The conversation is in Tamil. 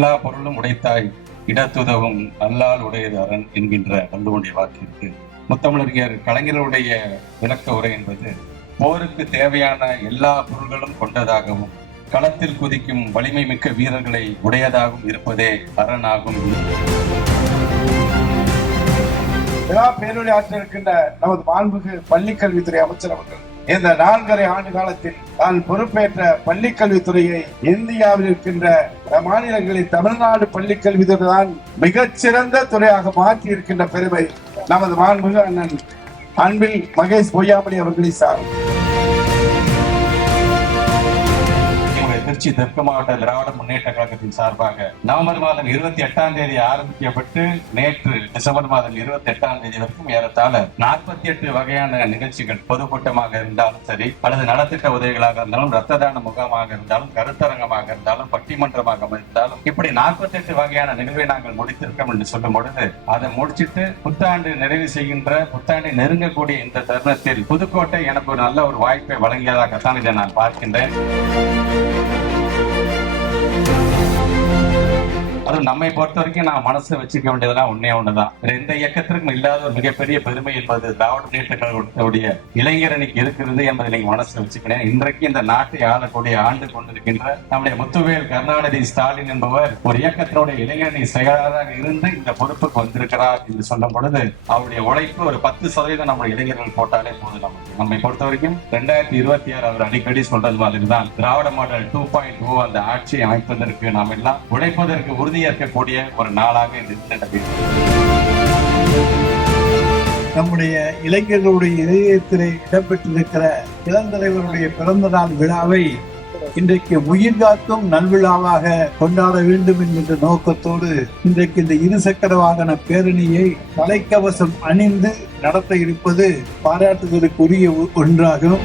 எல்லா பொருளும் உடைத்தாய் இடத்துதவும் அல்லால் உடையது அரண் என்கின்ற வள்ளுவனுடைய வாக்கிற்கு முத்தமிழறிஞர் கலைஞருடைய விளக்க உரை என்பது போருக்கு தேவையான எல்லா பொருள்களும் கொண்டதாகவும் களத்தில் குதிக்கும் வலிமை மிக்க வீரர்களை உடையதாகவும் இருப்பதே அரணாகும். பேரொழி ஆற்ற இருக்கின்ற நமது மாண்புமிகு பள்ளிக்கல்வித்துறை அமைச்சர் அவர்கள் இந்த 4.5 ஆண்டு காலத்தில் தான் பொறுப்பேற்ற பள்ளிக்கல்வித்துறையை இந்தியாவில் இருக்கின்ற மாநிலங்களில் தமிழ்நாடு பள்ளிக்கல்வித்துறை தான் மிகச்சிறந்த துறையாக மாற்றி இருக்கின்ற பெருமை நமது மாண்புமிகு அண்ணன் அன்பில் மகேஷ் பொய்யாமொழி அவர்களை சாரும். திருச்சி தெற்கு மாவட்ட திராவிட முன்னேற்ற கழகத்தின் சார்பாக நவம்பர் மாதம் 28ஆம் தேதி ஆரம்பிக்கப்பட்டு நேற்று டிசம்பர் மாதம் 28ஆம் தேதி வரைக்கும் ஏறத்தாழ 48 வகையான நிகழ்ச்சிகள், பொதுக்கூட்டமாக இருந்தாலும் சரி, அல்லது நலத்திட்ட உதவிகளாக இருந்தாலும், ரத்த தான முகாமாக இருந்தாலும், கருத்தரங்கமாக இருந்தாலும், பட்டிமன்றமாக இருந்தாலும், இப்படி 48 வகையான நிகழ்வை நாங்கள் முடித்திருக்கோம் என்று சொல்லும் பொழுது அதை முடிச்சிட்டு புத்தாண்டு நிறைவு செய்கின்ற, புத்தாண்டை நெருங்கக்கூடிய இந்த தருணத்தில் புதுக்கோட்டை எனக்கு ஒரு நல்ல ஒரு வாய்ப்பை வழங்கியதாகத்தான் இதை நான் பார்க்கின்றேன். அதுவும் நம்மை பொறுத்த வரைக்கும் நான் மனசை வச்சுக்க வேண்டியதெல்லாம் ஒண்ணுதான். எந்த இயக்கத்திற்கும் இல்லாத ஒரு மிகப்பெரிய பெருமை என்பது திராவிட முன்னேற்ற கழகத்துடைய இளைஞரணிக்கு இருக்கிறது என்பதை நீங்க மனசுல வச்சுக்கிறேன். இன்றைக்கு இந்த நாட்டை ஆளக்கூடிய ஆண்டு கொண்டிருக்கின்ற நம்முடைய முத்துவேல் கருணாநிதி ஸ்டாலின் என்பவர் ஒரு இயக்கத்தினுடைய இளைஞரணி செயலாளராக இருந்து இந்த பொறுப்புக்கு வந்திருக்கிறார் என்று சொல்லும் பொழுது அவருடைய உழைப்பு ஒரு 10% நம்முடைய இளைஞர்கள் போட்டாலே போதும். நம்மை பொறுத்த வரைக்கும் 2026 அவர் அடிக்கடி சொல்றது மாதிரி தான் திராவிட மாடல் 2.0 அந்த ஆட்சியை அமைப்பதற்கு நாம் எல்லாம் உழைப்பதற்கு உறுதி ஏற்கக்கூடிய ஒரு நாளாக இருந்தது. நம்முடைய இளைஞர்களுடைய இதயத்திலே இடம்பெற்றிருக்கிற இளந்தலைவருடைய பிறந்த நாள் விழாவை இன்றைக்கு உயிர்காக்கும் நல்விழாவாக கொண்டாட வேண்டும் என்கின்ற நோக்கத்தோடு இன்றைக்கு இந்த இருசக்கர வாகன பேரணியை தலைக்கவசம் அணிந்து நடத்த இருப்பது பாராட்டுதலுக்குரிய ஒன்றாகும்.